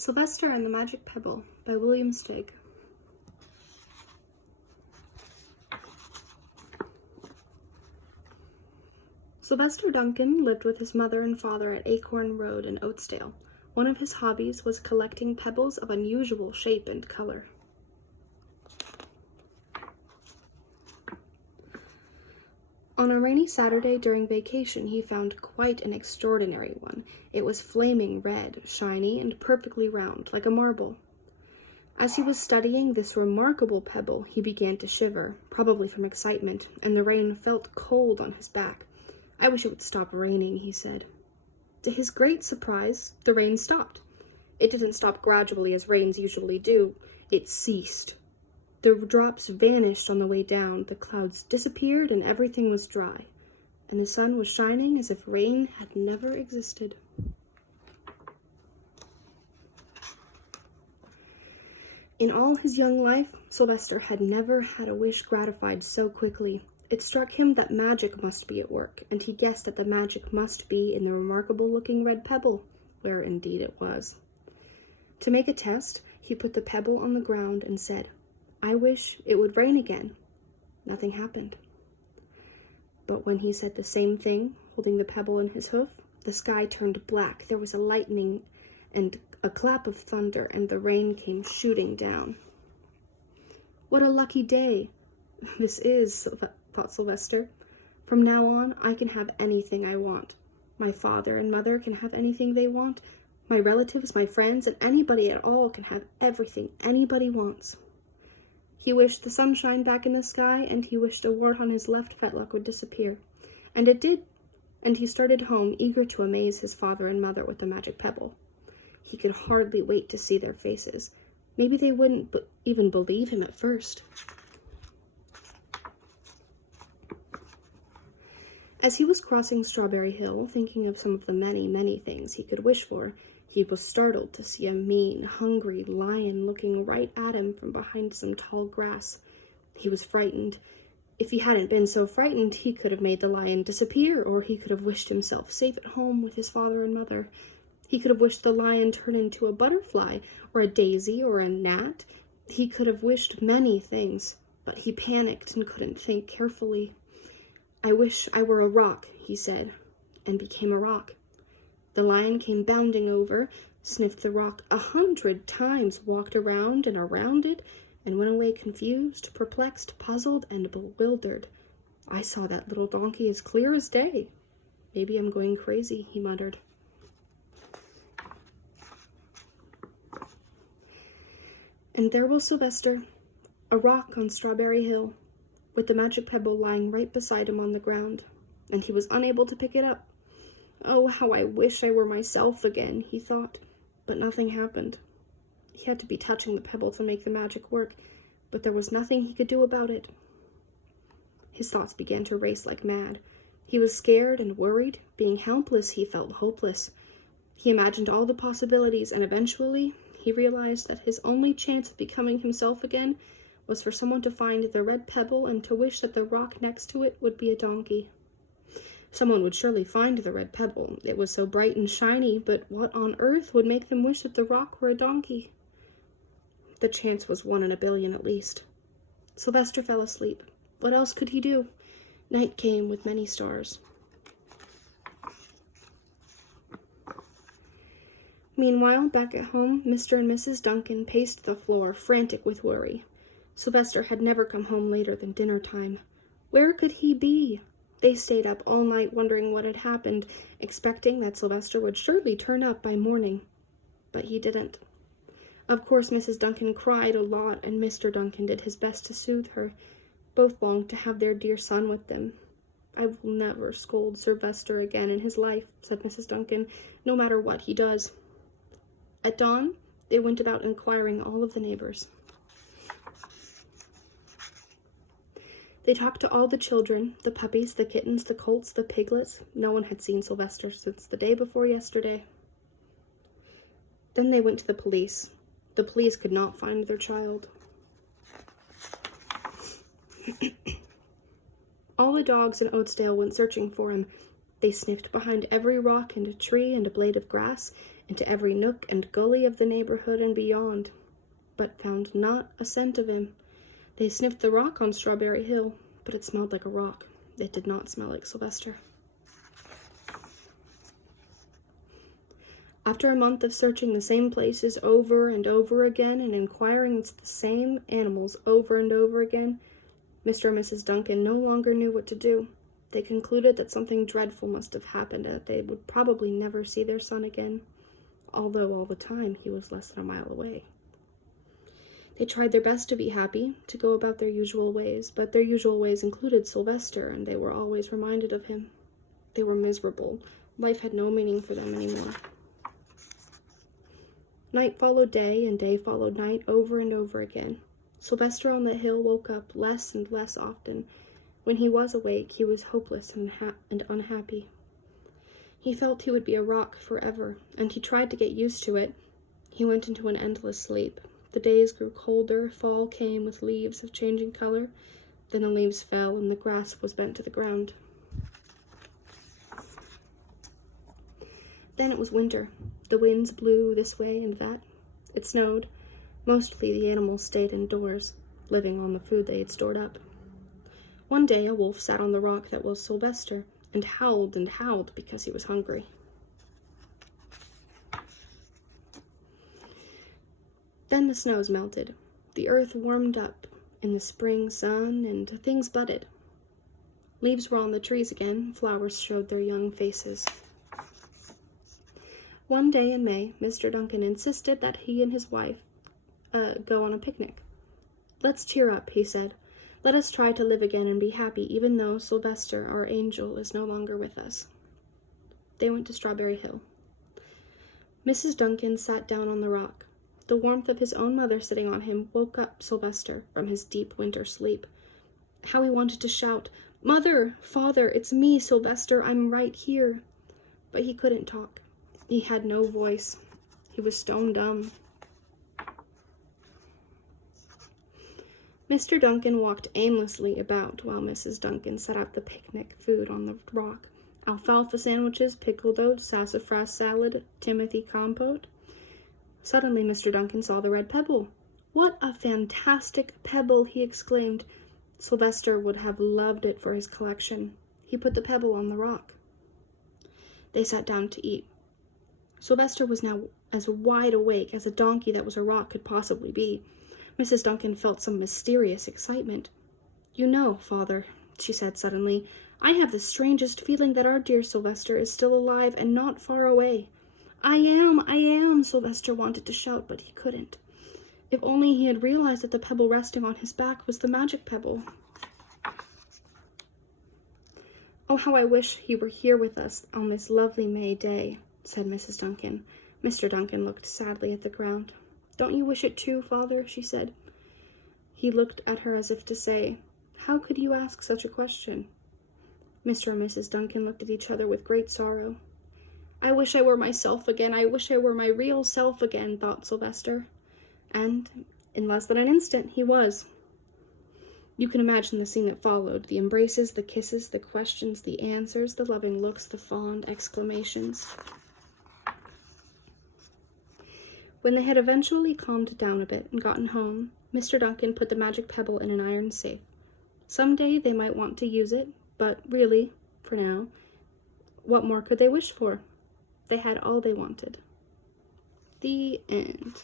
Sylvester and the Magic Pebble by William Steig. Sylvester Duncan lived with his mother and father at Acorn Road in Oatsdale. One of his hobbies was collecting pebbles of unusual shape and color. On a rainy Saturday during vacation, he found quite an extraordinary one. It was flaming red, shiny, and perfectly round, like a marble. As he was studying this remarkable pebble, he began to shiver, probably from excitement, and the rain felt cold on his back. "I wish it would stop raining," he said. To his great surprise, the rain stopped. It didn't stop gradually as rains usually do. It ceased. The drops vanished on the way down, the clouds disappeared, and everything was dry, and the sun was shining as if rain had never existed. In all his young life, Sylvester had never had a wish gratified so quickly. It struck him that magic must be at work, and he guessed that the magic must be in the remarkable-looking red pebble, where indeed it was. To make a test, he put the pebble on the ground and said, "I wish it would rain again." Nothing happened. But when he said the same thing, holding the pebble in his hoof, the sky turned black. There was a lightning and a clap of thunder, and the rain came shooting down. "What a lucky day this is," thought Sylvester. "From now on, I can have anything I want. My father and mother can have anything they want. My relatives, my friends, and anybody at all can have everything anybody wants." He wished the sunshine back in the sky, and he wished a wart on his left fetlock would disappear. And it did, and he started home, eager to amaze his father and mother with the magic pebble. He could hardly wait to see their faces. Maybe they wouldn't even believe him at first. As he was crossing Strawberry Hill, thinking of some of the many, many things he could wish for, he was startled to see a mean, hungry lion looking right at him from behind some tall grass. He was frightened. If he hadn't been so frightened, he could have made the lion disappear, or he could have wished himself safe at home with his father and mother. He could have wished the lion turned into a butterfly, or a daisy, or a gnat. He could have wished many things, but he panicked and couldn't think carefully. "I wish I were a rock," he said, and became a rock. The lion came bounding over, sniffed the rock 100 times, walked around and around it, and went away confused, perplexed, puzzled, and bewildered. "I saw that little donkey as clear as day. Maybe I'm going crazy," he muttered. And there was Sylvester, a rock on Strawberry Hill, with the magic pebble lying right beside him on the ground, and he was unable to pick it up. "Oh, how I wish I were myself again," he thought, but nothing happened. He had to be touching the pebble to make the magic work, but there was nothing he could do about it. His thoughts began to race like mad. He was scared and worried. Being helpless, he felt hopeless. He imagined all the possibilities, and eventually he realized that his only chance of becoming himself again was for someone to find the red pebble and to wish that the rock next to it would be a donkey. Someone would surely find the red pebble. It was so bright and shiny, but what on earth would make them wish that the rock were a donkey? The chance was 1 in a billion at least. Sylvester fell asleep. What else could he do? Night came with many stars. Meanwhile, back at home, Mr. and Mrs. Duncan paced the floor, frantic with worry. Sylvester had never come home later than dinner time. Where could he be? They stayed up all night wondering what had happened, expecting that Sylvester would surely turn up by morning. But he didn't. Of course, Mrs. Duncan cried a lot, and Mr. Duncan did his best to soothe her. Both longed to have their dear son with them. "I will never scold Sylvester again in his life," said Mrs. Duncan, "no matter what he does." At dawn, they went about inquiring all of the neighbors. They talked to all the children, the puppies, the kittens, the colts, the piglets. No one had seen Sylvester since the day before yesterday. Then they went to the police. The police could not find their child. All the dogs in Oatsdale went searching for him. They sniffed behind every rock and a tree and a blade of grass, into every nook and gully of the neighborhood and beyond, but found not a scent of him. They sniffed the rock on Strawberry Hill, but it smelled like a rock. It did not smell like Sylvester. After a month of searching the same places over and over again and inquiring into the same animals over and over again, Mr. and Mrs. Duncan no longer knew what to do. They concluded that something dreadful must have happened and that they would probably never see their son again, although all the time he was less than a mile away. They tried their best to be happy, to go about their usual ways, but their usual ways included Sylvester, and they were always reminded of him. They were miserable. Life had no meaning for them anymore. Night followed day, and day followed night over and over again. Sylvester on the hill woke up less and less often. When he was awake, he was hopeless and unhappy. He felt he would be a rock forever, and he tried to get used to it. He went into an endless sleep. The days grew colder, fall came with leaves of changing color, then the leaves fell and the grass was bent to the ground. Then it was winter. The winds blew this way and that. It snowed. Mostly the animals stayed indoors, living on the food they had stored up. One day a wolf sat on the rock that was Sylvester and howled because he was hungry. Then the snows melted. The earth warmed up in the spring sun, and things budded. Leaves were on the trees again. Flowers showed their young faces. One day in May, Mr. Duncan insisted that he and his wife go on a picnic. "Let's cheer up," he said. "Let us try to live again and be happy, even though Sylvester, our angel, is no longer with us." They went to Strawberry Hill. Mrs. Duncan sat down on the rock. The warmth of his own mother sitting on him woke up Sylvester from his deep winter sleep. How he wanted to shout, "Mother! Father! It's me, Sylvester! I'm right here!" But he couldn't talk. He had no voice. He was stone dumb. Mr. Duncan walked aimlessly about while Mrs. Duncan set out the picnic food on the rock. Alfalfa sandwiches, pickled oats, sassafras salad, timothy compote. Suddenly Mr. Duncan saw the red pebble. "What a fantastic pebble!" he exclaimed. Sylvester would have loved it for his collection. He put the pebble on the rock. They sat down to eat. Sylvester was now as wide awake as a donkey that was a rock could possibly be. Mrs. Duncan felt some mysterious excitement. "You know, Father," she said suddenly, "I have the strangest feeling that our dear Sylvester is still alive and not far away." I am, Sylvester wanted to shout, but he couldn't. If only he had realized that the pebble resting on his back was the magic pebble. "Oh, how I wish he were here with us on this lovely May day," said Mrs. Duncan. Mr. Duncan looked sadly at the ground. "Don't you wish it too, Father?" she said. He looked at her as if to say, "How could you ask such a question?" Mr. and Mrs. Duncan looked at each other with great sorrow. "I wish I were myself again. I wish I were my real self again," thought Sylvester. And in less than an instant, he was. You can imagine the scene that followed: the embraces, the kisses, the questions, the answers, the loving looks, the fond exclamations. When they had eventually calmed down a bit and gotten home, Mr. Duncan put the magic pebble in an iron safe. Someday they might want to use it, but really, for now, what more could they wish for? They had all they wanted. The end.